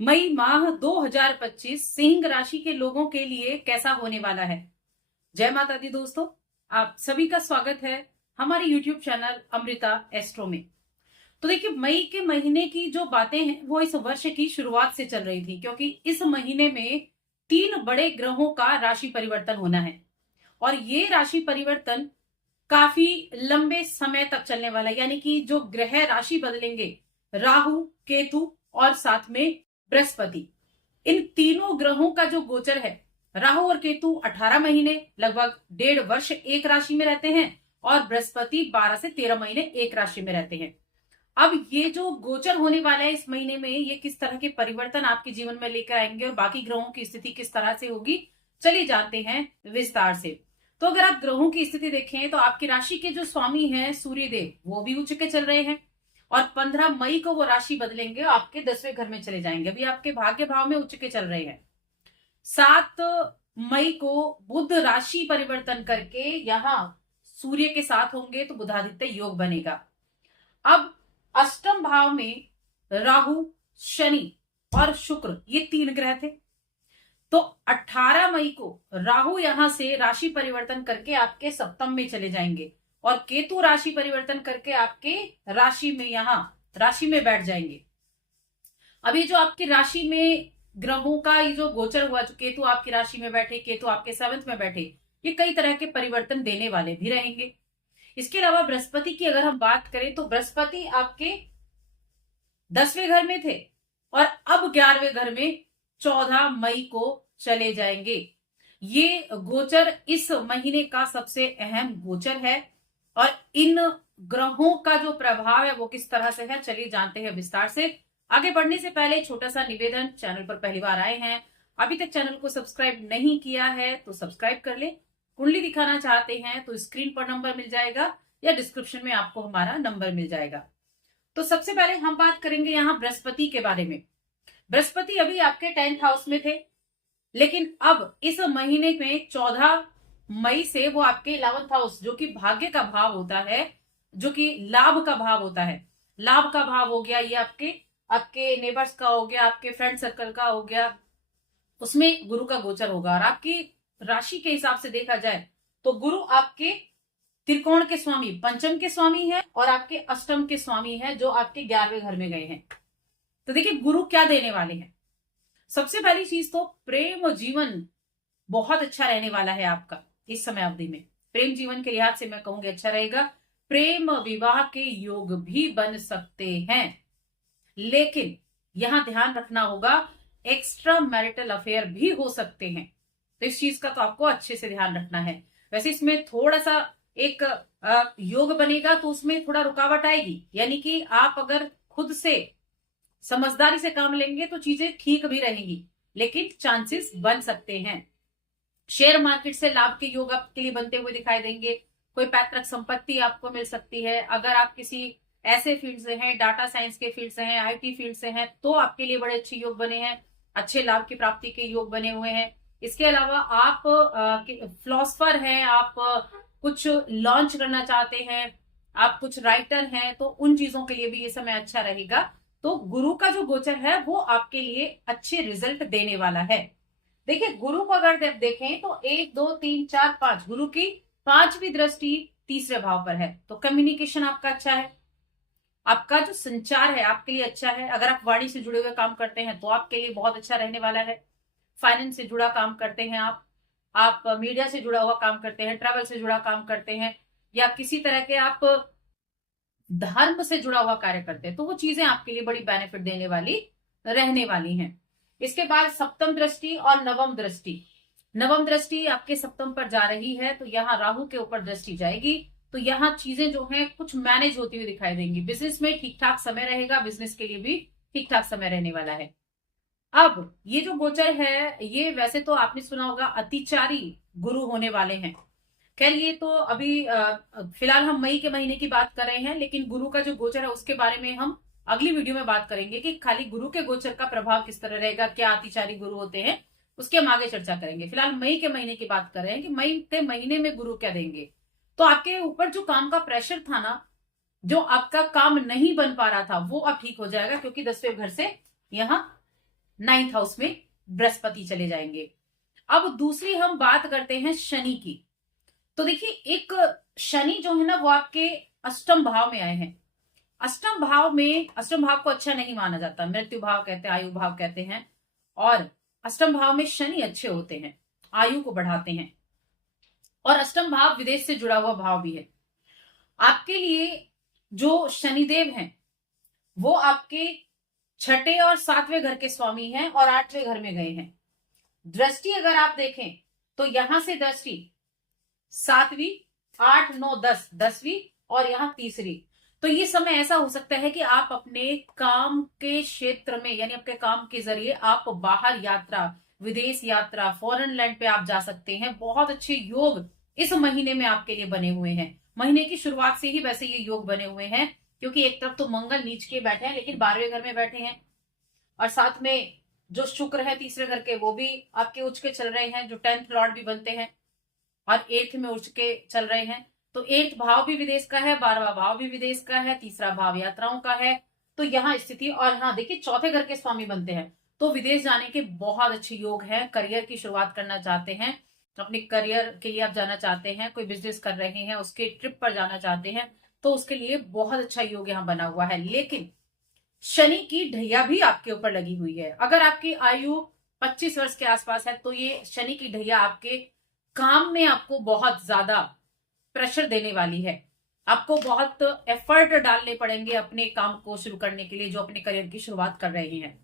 मई माह 2025 सिंह राशि के लोगों के लिए कैसा होने वाला है। जय माता दी दोस्तों, आप सभी का स्वागत है हमारे YouTube चैनल अमृता एस्ट्रो में। तो देखिए, मई के महीने की जो बातें हैं वो इस वर्ष की शुरुआत से चल रही थी, क्योंकि इस महीने में 3 बड़े ग्रहों का राशि परिवर्तन होना है और ये राशि परिवर्तन काफी लंबे समय तक चलने वाला है। यानी कि जो ग्रह राशि बदलेंगे, राहु, केतु और साथ में बृहस्पति, इन तीनों ग्रहों का जो गोचर है, राहु और केतु 18 महीने लगभग 1.5 वर्ष एक राशि में रहते हैं और बृहस्पति 12 से 13 महीने एक राशि में रहते हैं। अब ये जो गोचर होने वाला है इस महीने में, ये किस तरह के परिवर्तन आपके जीवन में लेकर आएंगे और बाकी ग्रहों की स्थिति किस तरह से होगी, चलिए जानते हैं विस्तार से। तो अगर आप ग्रहों की स्थिति देखें तो आपकी राशि के जो स्वामी हैं सूर्यदेव, वो भी उच्च के चल रहे हैं और 15 मई को वो राशि बदलेंगे, आपके 10वें घर में चले जाएंगे। अभी आपके भाग्य भाव में उच्च के चल रहे हैं। 7 मई को बुध राशि परिवर्तन करके यहां सूर्य के साथ होंगे तो बुधादित्य योग बनेगा। अब अष्टम भाव में राहु, शनि और शुक्र, ये 3 ग्रह थे। तो 18 मई को राहु यहां से राशि परिवर्तन करके आपके सप्तम में चले जाएंगे और केतु राशि परिवर्तन करके आपके राशि में, यहां राशि में बैठ जाएंगे। अभी जो आपकी राशि में ग्रहों का ये जो गोचर हुआ, जो केतु आपकी राशि में बैठे, केतु आपके 7वें में बैठे, ये कई तरह के परिवर्तन देने वाले भी रहेंगे। इसके अलावा बृहस्पति की अगर हम बात करें तो बृहस्पति आपके 10वें घर में थे और अब 11वें घर में 14 मई को चले जाएंगे। ये गोचर इस महीने का सबसे अहम गोचर है और इन ग्रहों का जो प्रभाव है वो किस तरह से है, चलिए जानते हैं विस्तार से। आगे बढ़ने से पहले छोटा सा निवेदन, चैनल पर पहली बार आए हैं, अभी तक चैनल को सब्सक्राइब नहीं किया है तो सब्सक्राइब कर ले। कुंडली दिखाना चाहते हैं तो स्क्रीन पर नंबर मिल जाएगा या डिस्क्रिप्शन में आपको हमारा नंबर मिल जाएगा। तो सबसे पहले हम बात करेंगे यहाँ बृहस्पति के बारे में। बृहस्पति अभी आपके 10th हाउस में थे, लेकिन अब इस महीने में 14 मई से वो आपके 11th हाउस, जो कि भाग्य का भाव होता है, जो कि लाभ का भाव होता है, लाभ का भाव हो गया, ये आपके आपके नेबर्स का हो गया, आपके फ्रेंड सर्कल का हो गया, उसमें गुरु का गोचर होगा। और आपकी राशि के हिसाब से देखा जाए तो गुरु आपके त्रिकोण के स्वामी, पंचम के स्वामी है और आपके अष्टम के स्वामी है, जो आपके 11वें घर में गए हैं। तो देखिए गुरु क्या देने वाले हैं। सबसे पहली चीज तो प्रेम जीवन बहुत अच्छा रहने वाला है आपका इस समय अवधि में। प्रेम जीवन के लिहाज से मैं कहूंगी अच्छा रहेगा। प्रेम विवाह के योग भी बन सकते हैं, लेकिन यहां ध्यान रखना होगा एक्स्ट्रा मैरिटल अफेयर भी हो सकते हैं, तो इस चीज का तो आपको अच्छे से ध्यान रखना है। वैसे इसमें थोड़ा सा एक योग बनेगा तो उसमें थोड़ा रुकावट आएगी, यानी कि आप अगर खुद से समझदारी से काम लेंगे तो चीजें ठीक भी रहेंगी, लेकिन चांसेस बन सकते हैं। शेयर मार्केट से लाभ के योग आपके लिए बनते हुए दिखाई देंगे। कोई पैतृक संपत्ति आपको मिल सकती है। अगर आप किसी ऐसे फील्ड से हैं, डाटा साइंस के फील्ड से हैं, आईटी फील्ड से हैं, तो आपके लिए बड़े अच्छे योग बने हैं, अच्छे लाभ की प्राप्ति के योग बने हुए हैं। इसके अलावा आप फिलोसफर हैं, आप कुछ लॉन्च करना चाहते हैं, आप कुछ राइटर हैं, तो उन चीजों के लिए भी ये समय अच्छा रहेगा। तो गुरु का जो गोचर है वो आपके लिए अच्छे रिजल्ट देने वाला है। देखिए गुरु को अगर देखें तो 1 2 3 4 5, गुरु की 5वीं दृष्टि तीसरे भाव पर है, तो कम्युनिकेशन आपका अच्छा है, आपका जो संचार है आपके लिए अच्छा है। अगर आप वाणी से जुड़े हुए काम करते हैं तो आपके लिए बहुत अच्छा रहने वाला है। फाइनेंस से जुड़ा काम करते हैं आप मीडिया से जुड़ा हुआ काम करते हैं, ट्रैवल से जुड़ा काम करते हैं, या किसी तरह के आप धर्म से जुड़ा हुआ कार्य करते हैं, तो वो चीजें आपके लिए बड़ी बेनिफिट देने वाली रहने वाली हैं। इसके बाद सप्तम दृष्टि और नवम दृष्टि। नवम दृष्टि आपके सप्तम पर जा रही है, तो यहाँ राहु के ऊपर दृष्टि जाएगी, तो यहाँ चीजें जो हैं कुछ मैनेज होती हुई दिखाई देंगी। बिजनेस में ठीक ठाक समय रहेगा, बिजनेस के लिए भी ठीक ठाक समय रहने वाला है। अब ये जो गोचर है, ये वैसे तो आपने सुना होगा अतिचारी गुरु होने वाले हैं। खैर ये तो अभी फिलहाल हम मई के महीने की बात कर रहे हैं, लेकिन गुरु का जो गोचर है उसके बारे में हम अगली वीडियो में बात करेंगे कि खाली गुरु के गोचर का प्रभाव किस तरह रहेगा, क्या अतिचारी गुरु होते हैं, उसकी हम आगे चर्चा करेंगे। फिलहाल मई के महीने की बात कर रहे हैं कि मई के महीने में गुरु क्या देंगे। तो आपके ऊपर जो काम का प्रेशर था ना, जो आपका काम नहीं बन पा रहा था, वो अब ठीक हो जाएगा, क्योंकि 10वें घर से यहाँ 9th हाउस में बृहस्पति चले जाएंगे। अब दूसरी हम बात करते हैं शनि की। तो देखिए, एक शनि जो है ना वो आपके अष्टम भाव में आए हैं। अष्टम भाव को अच्छा नहीं माना जाता, मृत्यु भाव कहते हैं, आयु भाव कहते हैं। और अष्टम भाव में शनि अच्छे होते हैं, आयु को बढ़ाते हैं। और अष्टम भाव विदेश से जुड़ा हुआ भाव भी है। आपके लिए जो शनिदेव हैं वो आपके छठे और सातवें घर के स्वामी हैं और आठवें घर में गए हैं। दृष्टि अगर आप देखें तो यहां से दृष्टि सातवीं, 8, 9, 10, 10वीं और यहां तीसरी। तो ये समय ऐसा हो सकता है कि आप अपने काम के क्षेत्र में, यानी आपके काम के जरिए आप बाहर यात्रा, विदेश यात्रा, फॉरेन लैंड पे आप जा सकते हैं। बहुत अच्छे योग इस महीने में आपके लिए बने हुए हैं। महीने की शुरुआत से ही वैसे ये योग बने हुए हैं, क्योंकि एक तरफ तो मंगल नीच के बैठे हैं लेकिन 12वें घर में बैठे हैं, और साथ में जो शुक्र है तीसरे घर के वो भी आपके उच्च के चल रहे हैं, जो 10th लॉर्ड भी बनते हैं, और 8th में उच्च के चल रहे हैं। तो 8th भाव भी विदेश का है, 12वां भाव भी विदेश का है, तीसरा भाव यात्राओं का है। तो यहाँ स्थिति, और हाँ देखिए चौथे घर के स्वामी बनते हैं, तो विदेश जाने के बहुत अच्छे योग हैं। करियर की शुरुआत करना चाहते हैं तो अपने करियर के लिए आप जाना चाहते हैं, कोई बिजनेस कर रहे हैं, उसके ट्रिप पर जाना चाहते हैं, तो उसके लिए बहुत अच्छा योग यहाँ बना हुआ है। लेकिन शनि की ढैया भी आपके ऊपर लगी हुई है। अगर आपकी आयु 25 वर्ष के आसपास है तो ये शनि की ढैया आपके काम में आपको बहुत ज्यादा प्रेशर देने वाली है। आपको बहुत एफर्ट डालने पड़ेंगे अपने काम को शुरू करने के लिए, जो अपने करियर की शुरुआत कर रहे हैं।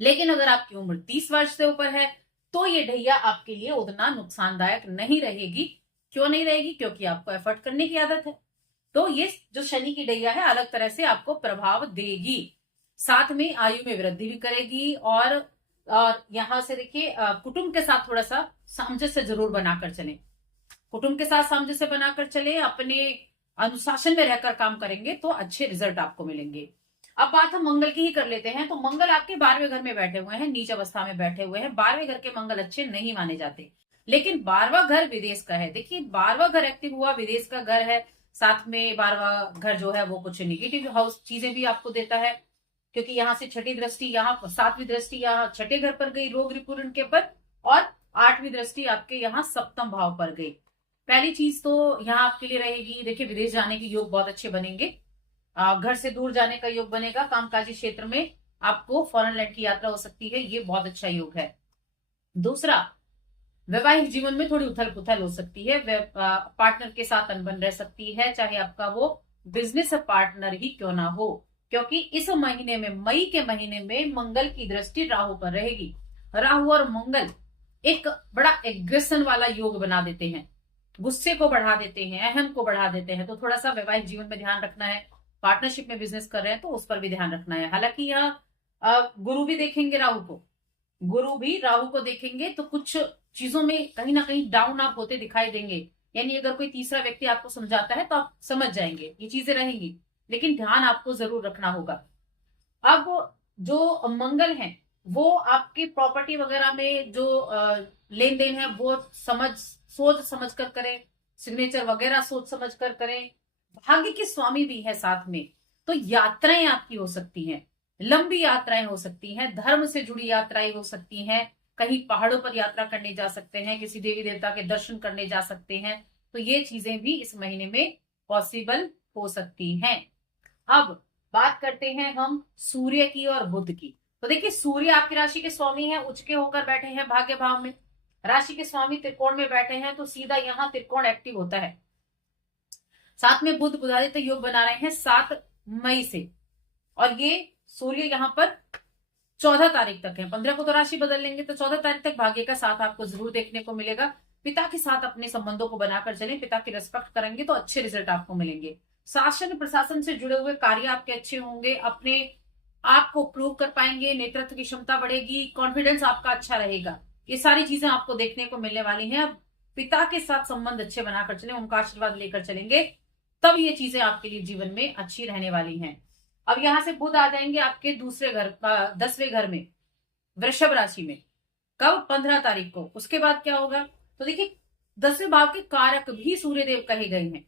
लेकिन अगर आपकी उम्र 30 वर्ष से ऊपर है तो ये ढैया आपके लिए उतना नुकसानदायक नहीं रहेगी। क्यों नहीं रहेगी? क्योंकि आपको एफर्ट करने की आदत है। तो ये जो शनि की ढैया है अलग तरह से आपको प्रभाव देगी, साथ में आयु में वृद्धि भी करेगी। और यहां से देखिए, कुटुंब के साथ थोड़ा सा सामंजस्य जरूर बनाकर चलें। कुटुंब के साथ सामंजस्य बनाकर चले, अपने अनुशासन में रहकर काम करेंगे तो अच्छे रिजल्ट आपको मिलेंगे। अब बात हम मंगल की ही कर लेते हैं। तो मंगल आपके 12वें घर में बैठे हुए हैं, नीच अवस्था में बैठे हुए हैं। 12वें घर के मंगल अच्छे नहीं माने जाते, लेकिन 12वां घर विदेश का है। देखिए 12वां घर एक्टिव हुआ, विदेश का घर है, साथ में 12वां घर जो है वो कुछ निगेटिव हाउस चीजें भी आपको देता है, क्योंकि यहाँ से छठी दृष्टि, यहाँ 7वीं दृष्टि यहाँ छठे घर पर गई रोग रिपुरण के पर, और 8वीं दृष्टि आपके यहाँ सप्तम भाव पर गई। पहली चीज तो यहाँ आपके लिए रहेगी, देखिए विदेश जाने के योग बहुत अच्छे बनेंगे, घर से दूर जाने का योग बनेगा, कामकाजी क्षेत्र में आपको फॉरेन लैंड की यात्रा हो सकती है, ये बहुत अच्छा योग है। दूसरा, वैवाहिक जीवन में थोड़ी उथल पुथल हो सकती है, पार्टनर के साथ अनबन रह सकती है, चाहे आपका वो बिजनेस पार्टनर ही क्यों ना हो, क्योंकि इस महीने में, मई के महीने में मंगल की दृष्टि राहु पर रहेगी। राहु और मंगल एक बड़ा एग्रेशन वाला योग बना देते हैं, गुस्से को बढ़ा देते हैं, अहम को बढ़ा देते हैं। तो थोड़ा सा वैवाहिक जीवन में ध्यान रखना है। पार्टनरशिप में बिजनेस कर रहे हैं तो उस पर भी ध्यान रखना है। हालांकि यहाँ गुरु भी देखेंगे राहु को, देखेंगे तो कुछ चीजों में कहीं ना कहीं डाउन आप होते दिखाई देंगे। यानी अगर कोई तीसरा व्यक्ति आपको समझाता है तो आप समझ जाएंगे, ये चीजें रहेंगी, लेकिन ध्यान आपको जरूर रखना होगा। अब जो मंगल है वो आपकी प्रॉपर्टी वगैरह में जो लेन देन है वो सोच समझ कर करें, सिग्नेचर वगैरह सोच समझ कर करें। भाग्य के स्वामी भी है साथ में, तो यात्राएं आपकी हो सकती हैं, लंबी यात्राएं हो सकती हैं, धर्म से जुड़ी यात्राएं हो सकती हैं, कहीं पहाड़ों पर यात्रा करने जा सकते हैं, किसी देवी देवता के दर्शन करने जा सकते हैं। तो ये चीजें भी इस महीने में पॉसिबल हो सकती हैं। अब बात करते हैं हम सूर्य की और बुध की। तो देखिए सूर्य आपकी राशि के स्वामी है, उच्च के होकर बैठे हैं भाग्य भाव में, राशि के स्वामी त्रिकोण में बैठे हैं, तो सीधा यहाँ त्रिकोण एक्टिव होता है। साथ में बुध बुधादित्य योग बना रहे हैं 7 मई से, और ये सूर्य यहाँ पर 14 तारीख तक है। 15 को तो राशि बदल लेंगे, तो 14 तारीख तक भाग्य का साथ आपको जरूर देखने को मिलेगा। पिता के साथ अपने संबंधों को बनाकर चलें, पिता की रिस्पेक्ट करेंगे तो अच्छे रिजल्ट आपको मिलेंगे। शासन प्रशासन से जुड़े हुए कार्य आपके अच्छे होंगे, अपने आप को प्रूव कर पाएंगे, नेतृत्व की क्षमता बढ़ेगी, कॉन्फिडेंस आपका अच्छा रहेगा। ये सारी चीजें आपको देखने को मिलने वाली हैं। अब पिता के साथ संबंध अच्छे बनाकर चलें, उनका आशीर्वाद लेकर चलेंगे, तब ये चीजें आपके लिए जीवन में अच्छी रहने वाली हैं। अब यहां से बुध आ जाएंगे आपके दूसरे घर, 10वें घर में, वृषभ राशि में। कब? 15 तारीख को। उसके बाद क्या होगा? तो देखिए 10वें भाव के कारक भी सूर्यदेव कहे गए हैं,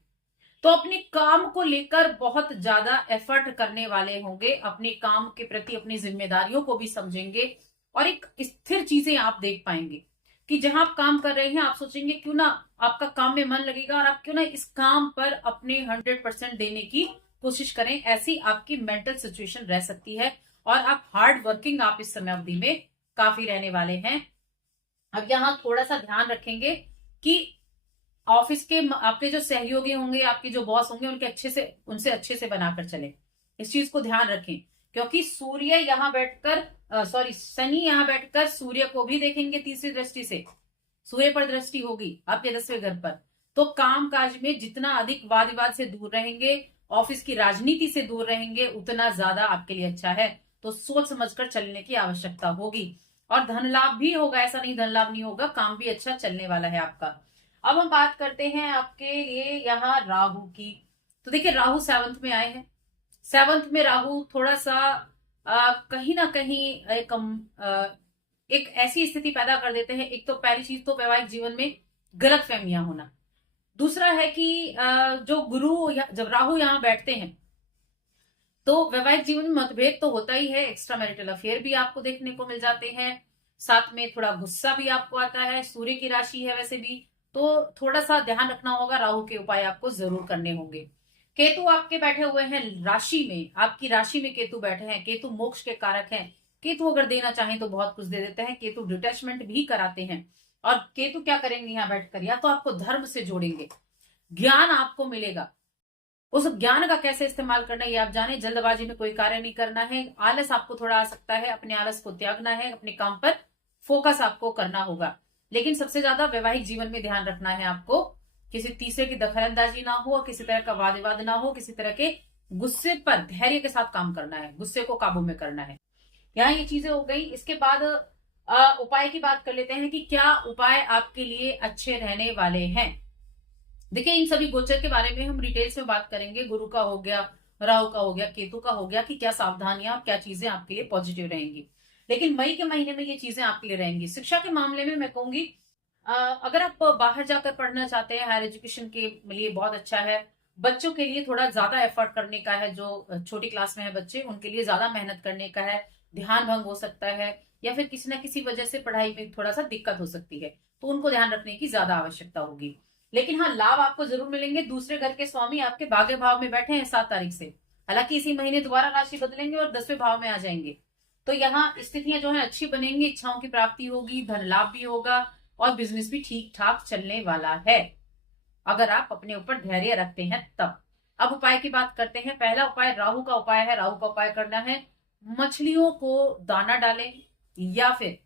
तो अपने काम को लेकर बहुत ज्यादा एफर्ट करने वाले होंगे, अपने काम के प्रति अपनी जिम्मेदारियों को भी समझेंगे और एक स्थिर चीजें आप देख पाएंगे कि जहां आप काम कर रहे हैं आप सोचेंगे क्यों ना आपका काम में मन लगेगा और आप क्यों ना इस काम पर अपने 100% देने की कोशिश करें। ऐसी आपकी मेंटल सिचुएशन रह सकती है और आप हार्ड वर्किंग आप इस समय अवधि में काफी रहने वाले हैं। अब यहाँ थोड़ा सा ध्यान रखेंगे कि ऑफिस के आपके जो सहयोगी होंगे, आपके जो बॉस होंगे, उनसे अच्छे से बनाकर चले। इस चीज को ध्यान रखें क्योंकि सूर्य यहाँ बैठकर शनि यहाँ बैठकर सूर्य को भी देखेंगे तीसरी दृष्टि से, सूर्य पर दृष्टि होगी आपके 10वें घर पर। तो काम काज में जितना अधिक वाद विवाद से दूर रहेंगे, ऑफिस की राजनीति से दूर रहेंगे, उतना ज्यादा आपके लिए अच्छा है। तो सोच समझकर चलने की आवश्यकता होगी और धन लाभ भी होगा, ऐसा नहीं धन लाभ नहीं होगा, काम भी अच्छा चलने वाला है आपका। अब हम बात करते हैं आपके लिए यहाँ राहु की। तो देखिए राहु 7th में आए हैं। 7th में राहु थोड़ा सा कहीं ना कहीं एक ऐसी स्थिति पैदा कर देते हैं। एक तो पहली चीज तो वैवाहिक जीवन में गलत फहमियां होना। दूसरा है कि जो गुरु जब राहु यहाँ बैठते हैं तो वैवाहिक जीवन में मतभेद तो होता ही है, एक्स्ट्रा मैरिटल अफेयर भी आपको देखने को मिल जाते हैं, साथ में थोड़ा गुस्सा भी आपको आता है। सूर्य की राशि है वैसे भी, तो थोड़ा सा ध्यान रखना होगा, राहु के उपाय आपको जरूर करने होंगे। केतु आपके बैठे हुए हैं राशि में, आपकी राशि में केतु बैठे हैं। केतु मोक्ष के कारक हैं। केतु अगर देना चाहें तो बहुत कुछ दे देते हैं। केतु डिटैचमेंट भी कराते हैं। और केतु क्या करेंगे यहाँ बैठकर, या तो आपको धर्म से जोड़ेंगे, ज्ञान आपको मिलेगा, उस ज्ञान का कैसे इस्तेमाल करना है ये आप जाने। जल्दबाजी में कोई कार्य नहीं करना है। आलस आपको थोड़ा आ सकता है, अपने आलस को त्यागना है, अपने काम पर फोकस आपको करना होगा। लेकिन सबसे ज्यादा वैवाहिक जीवन में ध्यान रखना है आपको, किसी तीसरे की दखलंदाजी ना हो, किसी तरह का वाद विवाद ना हो, किसी तरह के गुस्से पर धैर्य के साथ काम करना है, गुस्से को काबू में करना है। यहाँ ये चीजें हो गई। इसके बाद उपाय की बात कर लेते हैं कि क्या उपाय आपके लिए अच्छे रहने वाले हैं। देखिए इन सभी गोचर के बारे में हम डिटेल्स में बात करेंगे। गुरु का हो गया, राहु का हो गया, केतु का हो गया, कि क्या सावधानियां, क्या चीजें आपके लिए पॉजिटिव रहेंगी। लेकिन मई के महीने में ये चीजें आपके लिए रहेंगी। शिक्षा के मामले में मैं कहूंगी अगर आप बाहर जाकर पढ़ना चाहते हैं, हायर एजुकेशन के लिए बहुत अच्छा है। बच्चों के लिए थोड़ा ज्यादा एफर्ट करने का है, जो छोटी क्लास में है बच्चे, उनके लिए ज्यादा मेहनत करने का है। ध्यान भंग हो सकता है या फिर किसी न किसी वजह से पढ़ाई में थोड़ा सा दिक्कत हो सकती है, तो उनको ध्यान रखने की ज्यादा आवश्यकता होगी। लेकिन हाँ, लाभ आपको जरूर मिलेंगे। दूसरे घर के स्वामी आपके भाग्य भाव में बैठे हैं 7 तारीख से। हालांकि इसी महीने दोबारा राशि बदलेंगे और 10वें भाव में आ जाएंगे। तो यहाँ स्थितियां जो है अच्छी बनेंगी, इच्छाओं की प्राप्ति होगी, धन लाभ भी होगा और बिजनेस भी ठीक ठाक चलने वाला है, अगर आप अपने ऊपर धैर्य रखते हैं तब। अब उपाय की बात करते हैं। पहला उपाय राहु का उपाय है। राहु का उपाय करना है, मछलियों को दाना डालें या फिर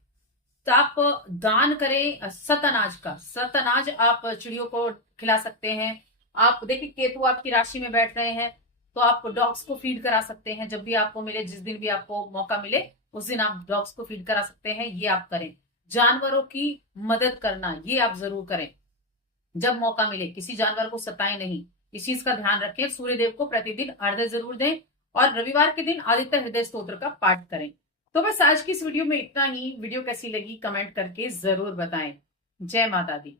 आप दान करें सत अनाज का। सत अनाज आप चिड़ियों को खिला सकते हैं। आप देखिए केतु आपकी राशि में बैठ रहे हैं, तो आप डॉग्स को फीड करा सकते हैं। जब भी आपको मिले, जिस दिन भी आपको मौका मिले, उस दिन आप डॉग्स को फीड करा सकते हैं। ये आप करें। जानवरों की मदद करना, ये आप जरूर करें। जब मौका मिले किसी जानवर को सताएं नहीं, इस चीज का ध्यान रखें। सूर्य देव को प्रतिदिन अर्घ्य जरूर दें और रविवार के दिन आदित्य हृदय स्तोत्र का पाठ करें। तो बस आज की इस वीडियो में इतना ही। वीडियो कैसी लगी कमेंट करके जरूर बताएं। जय माता दी।